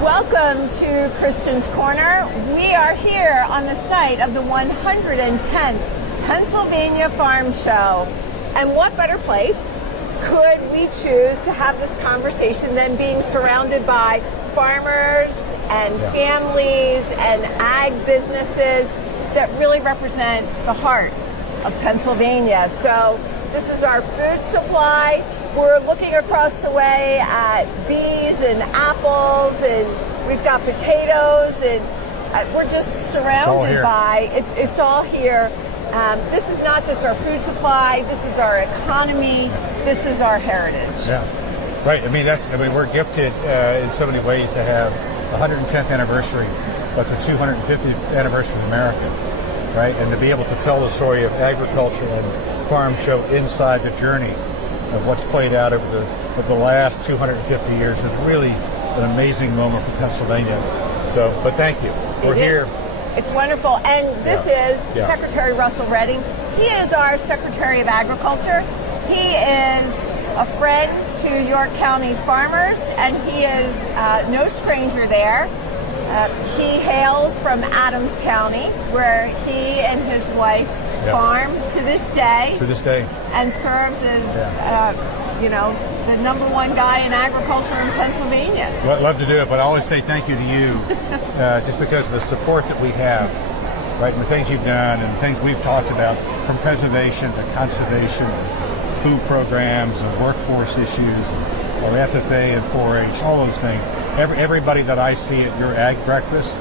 Welcome to Kristin's Corner. We are here on the site of the 110th Pennsylvania Farm Show. And what better place could we choose to have this conversation than being surrounded by farmers and families and ag businesses that really represent the heart of Pennsylvania. So this is our food supply. We're looking across the way at bees and apples, and we've got potatoes, and we're just surrounded by it's all here. This is not just our food supply. This is our economy. This is our heritage. Yeah, right. We're gifted in so many ways to have the 110th anniversary, but the 250th anniversary of America, right? And to be able to tell the story of agriculture and farm show inside the journey of what's played out over the last 250 years is really an amazing moment for Pennsylvania. So, but thank you. We're here. It's wonderful. And this is Secretary Russell Redding. He is our Secretary of Agriculture. He is a friend to York County farmers, and he is no stranger there. He hails from Adams County, where he and his wife farm to this day. To this day. And serves as, the number one guy in agriculture in Pennsylvania. Well, I'd love to do it, but I always say thank you to you, just because of the support that we have, right, and the things you've done and the things we've talked about, from preservation to conservation, food programs, and workforce issues, or FFA and 4-H, all those things. Everybody that I see at your ag breakfast,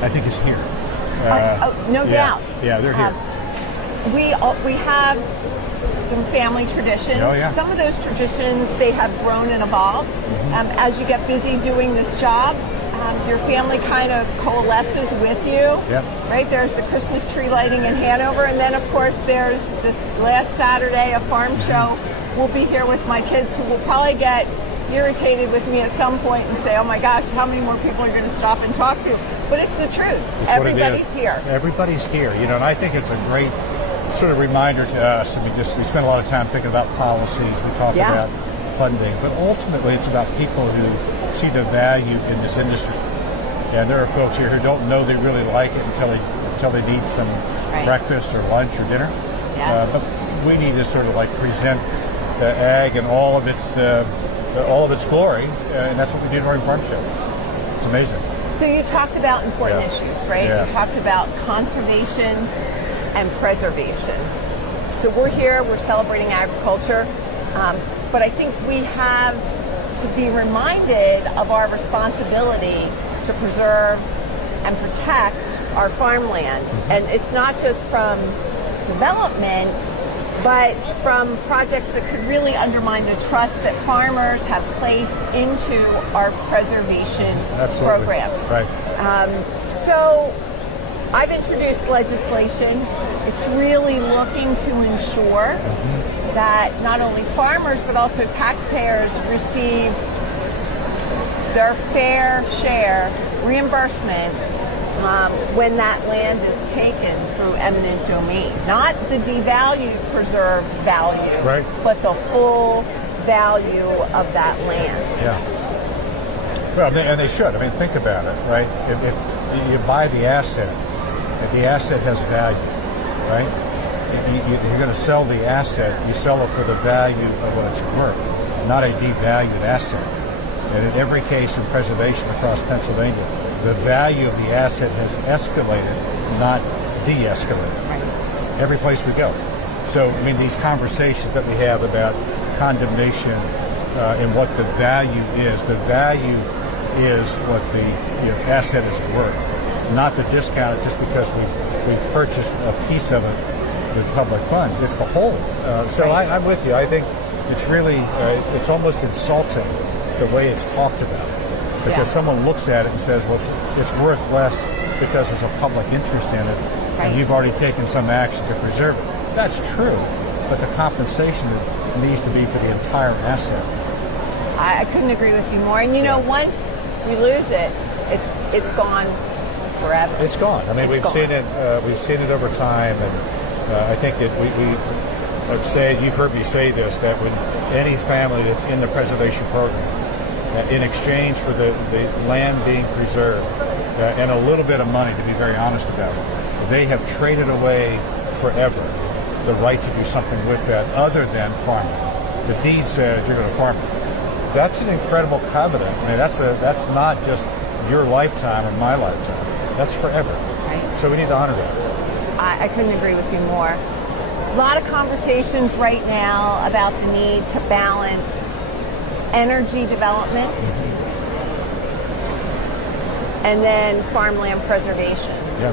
I think is here. No doubt. Yeah, they're here. We have some family traditions. Oh, yeah. Some of those traditions, they have grown and evolved. As you get busy doing this job, your family kind of coalesces with you. Right? There's the Christmas tree lighting in Hanover, and then of course there's this last Saturday, a farm show. We'll be here with my kids, who will probably get irritated with me at some point and say, oh my gosh, how many more people are going to stop and talk to? But it's the truth. Everybody's here. Everybody's here, and I think it's a great sort of reminder to us. We spend a lot of time thinking about policies, we talk about funding, but ultimately it's about people who see the value in this industry. And there are folks here who don't know they really like it until they need some breakfast or lunch or dinner. But we need to sort of present the ag and all of its glory, and that's what we do during Farm Show. It's amazing. So you talked about important issues, right? You talked about conservation and preservation. So we're here, we're celebrating agriculture, but I think we have to be reminded of our responsibility to preserve and protect our farmland. And it's not just from development, but from projects that could really undermine the trust that farmers have placed into our preservation programs. Right. So I've introduced legislation. It's really looking to ensure that not only farmers but also taxpayers receive their fair share reimbursement when that land is taken through eminent domain. Not the devalued preserved value, but the full value of that land. Yeah. Well, and they should. Think about it, right? If you buy the asset, if the asset has value, right? If you're going to sell the asset, you sell it for the value of what it's worth, not a devalued asset. And in every case in preservation across Pennsylvania, the value of the asset has escalated, not de-escalated. Right. Every place we go. So, these conversations that we have about condemnation and what the value is what the asset is worth, not the discount just because we purchased a piece of it with public funds. It's the whole. I'm with you. I think it's really, it's almost insulting the way it's talked about. Because someone looks at it and says, well, it's worth less because there's a public interest in it, and you've already taken some action to preserve it. That's true, but the compensation needs to be for the entire asset. I couldn't agree with you more. And once we lose it, it's gone forever. It's gone. We've seen it over time, and I think that you've heard me say this, that when any family that's in the preservation program in exchange for the land being preserved and a little bit of money, to be very honest about it. They have traded away forever the right to do something with that other than farming. The deed says you're going to farm it. That's an incredible covenant. I mean, that's not just your lifetime and my lifetime. That's forever. Right. So we need to honor that. I couldn't agree with you more. A lot of conversations right now about the need to balance energy development and then farmland preservation. Yeah.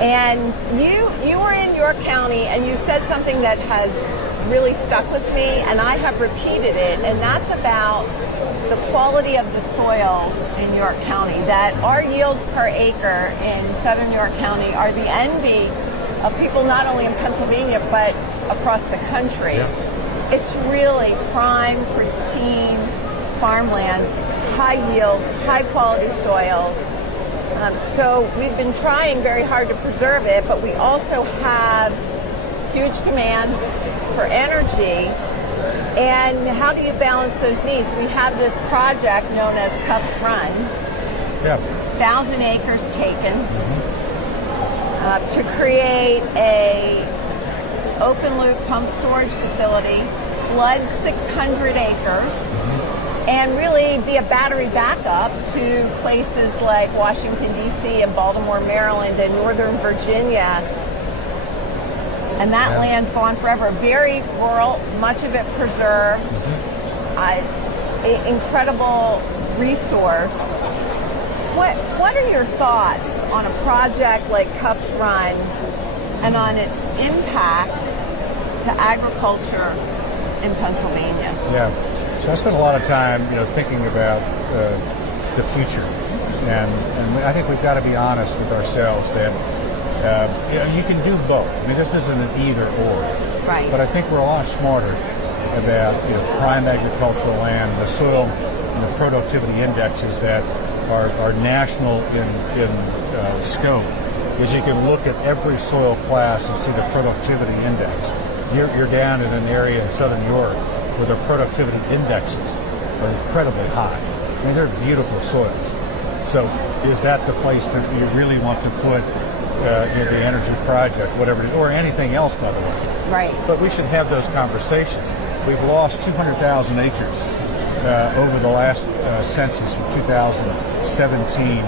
And you were in York County and you said something that has really stuck with me, and I have repeated it, and that's about the quality of the soils in York County, that our yields per acre in southern York County are the envy of people not only in Pennsylvania but across the country. Yeah. It's really prime, pristine farmland, high yields, high quality soils. So we've been trying very hard to preserve it, but we also have huge demand for energy. And how do you balance those needs? We have this project known as Cuffs Run. Yeah. 1,000 acres taken to create a open loop pump storage facility, flood 600 acres, and really be a battery backup to places like Washington, D.C. and Baltimore, Maryland, and Northern Virginia. And that land's gone forever. Very rural, much of it preserved. Incredible resource. What are your thoughts on a project like Cuffs Run and on its impact to agriculture in Pennsylvania? Yeah. So I spent a lot of time, thinking about the future, and I think we've got to be honest with ourselves that you can do both. I mean, this isn't an either or. Right. But I think we're a lot smarter about prime agricultural land, the soil, productivity indexes that are national in scope. Is you can look at every soil class and see the productivity index. You're down in an area in southern York where the productivity indexes are incredibly high. I mean, they're beautiful soils. So is that the place you really want to put the energy project, whatever it is, or anything else, by the way? Right. But we should have those conversations. We've lost 200,000 acres over the last census from 2017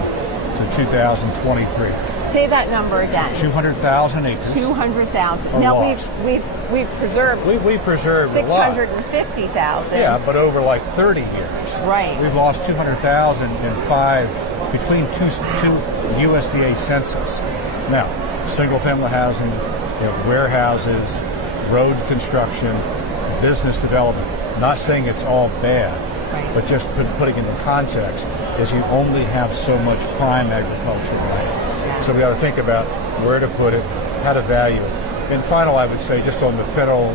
to 2023. Say that number again. 200,000 acres. 200,000. Now lost. we've preserved. We preserved a lot. 650,000. Yeah, but over like 30 years. Right. We've lost 200,000 in between two USDA census. Now, single-family housing, warehouses, road construction, business development. Not saying it's all bad, right, but just putting it in context is you only have so much prime agricultural land. Yeah. So we ought to think about where to put it, how to value it. And final, I would say, just on the federal,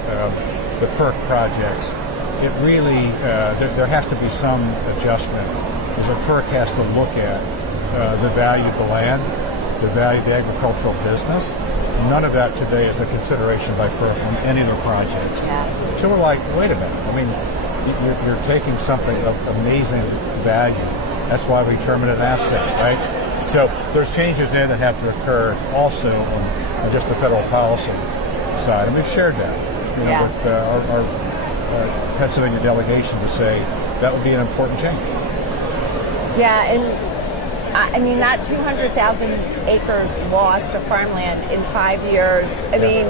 the FERC projects, it really, there has to be some adjustment, because the FERC has to look at the value of the land, the value of the agricultural business. None of that today is a consideration by FERC on any of their projects. Yeah. So we're like, wait a minute. I mean, you're taking something of amazing value. That's why we term it an asset, right? So there's changes in that have to occur also on just the federal policy side. And we've shared that with our Pennsylvania delegation to say that would be an important change. Yeah, and I mean, that 200,000 acres lost of farmland in 5 years, I mean,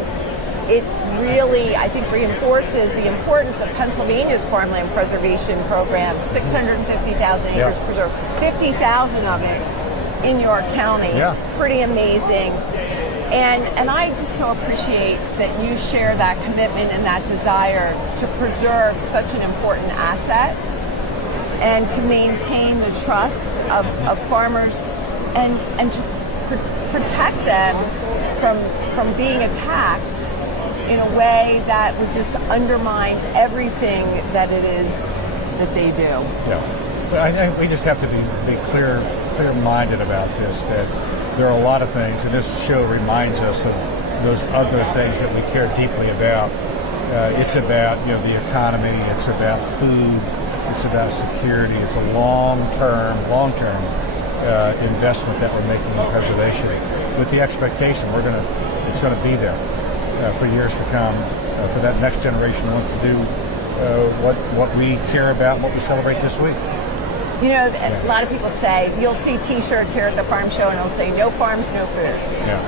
it really, I think, reinforces the importance of Pennsylvania's farmland preservation program. 650,000 acres preserved, 50,000 of it in York County. Yeah. Pretty amazing. And I just so appreciate that you share that commitment and that desire to preserve such an important asset and to maintain the trust of farmers and to protect them from being attacked in a way that would just undermine everything that it is that they do. Yeah, but I think we just have to be clear-minded about this, that there are a lot of things, and this show reminds us of those other things that we care deeply about. It's about the economy, it's about food, It's about security. It's a long-term investment that we're making in preservation, with the expectation it's going to be there for years to come, for that next generation wants to do what we care about, what we celebrate this week. You know, a lot of people say, you'll see T-shirts here at the farm show and it'll say, no farms, no food. Yeah.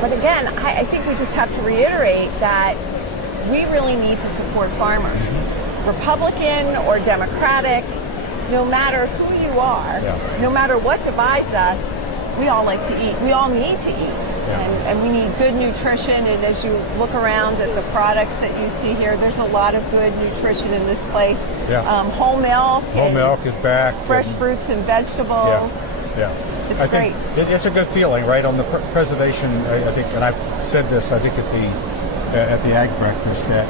But again, I think we just have to reiterate that we really need to support farmers. Mm-hmm. Republican or Democratic, no matter who you are, no matter what divides us, we all like to eat. We all need to eat. And we need good nutrition. And as you look around at the products that you see here, there's a lot of good nutrition in this place. Whole milk. Whole milk is back. Fresh fruits and vegetables. It's great. It's a good feeling, right? On the preservation, I think, and I've said this, I think at the Ag Breakfast, that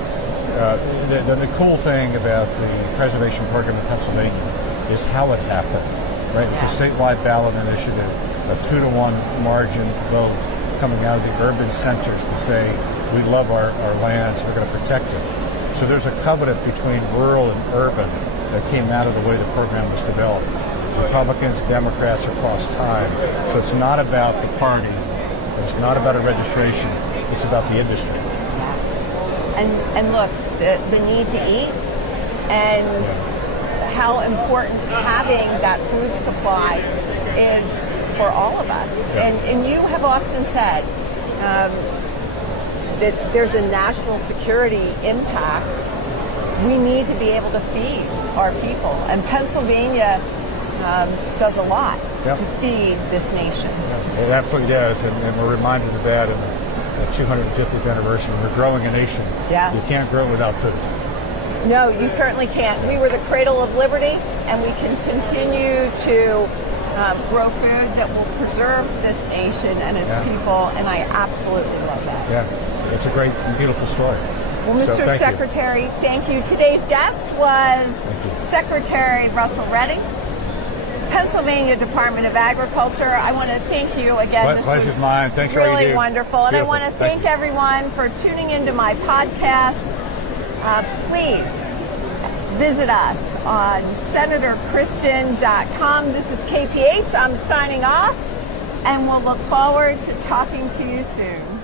the cool thing about the preservation program in Pennsylvania is how it happened, right? It's a statewide ballot initiative, a 2-to-1 margin vote coming out of the urban centers to say, we love our lands, we're going to protect it. So there's a covenant between rural and urban that came out of the way the program was developed. Republicans, Democrats across time. So it's not about the party, it's not about a registration, it's about the industry. And look, the need to eat and how important having that food supply is for all of us. And you have often said that there's a national security impact. We need to be able to feed our people. And Pennsylvania does a lot to feed this nation. It absolutely does, and we're reminded of that in the 250th anniversary. We're growing a nation. You can't grow without food. No, you certainly can't. We were the cradle of liberty, and we can continue to grow food that will preserve this nation and its people, and I absolutely love that. Yeah, it's a great and beautiful story. Well, Mr. Secretary, thank you. Today's guest was Secretary Russell Redding, Pennsylvania Department of Agriculture. I want to thank you again. This Pleasure's mine. Thanks for really wonderful. And I want to thank everyone for tuning into my podcast. Please visit us on senatorkristin.com. This is KPH. I'm signing off, and we'll look forward to talking to you soon.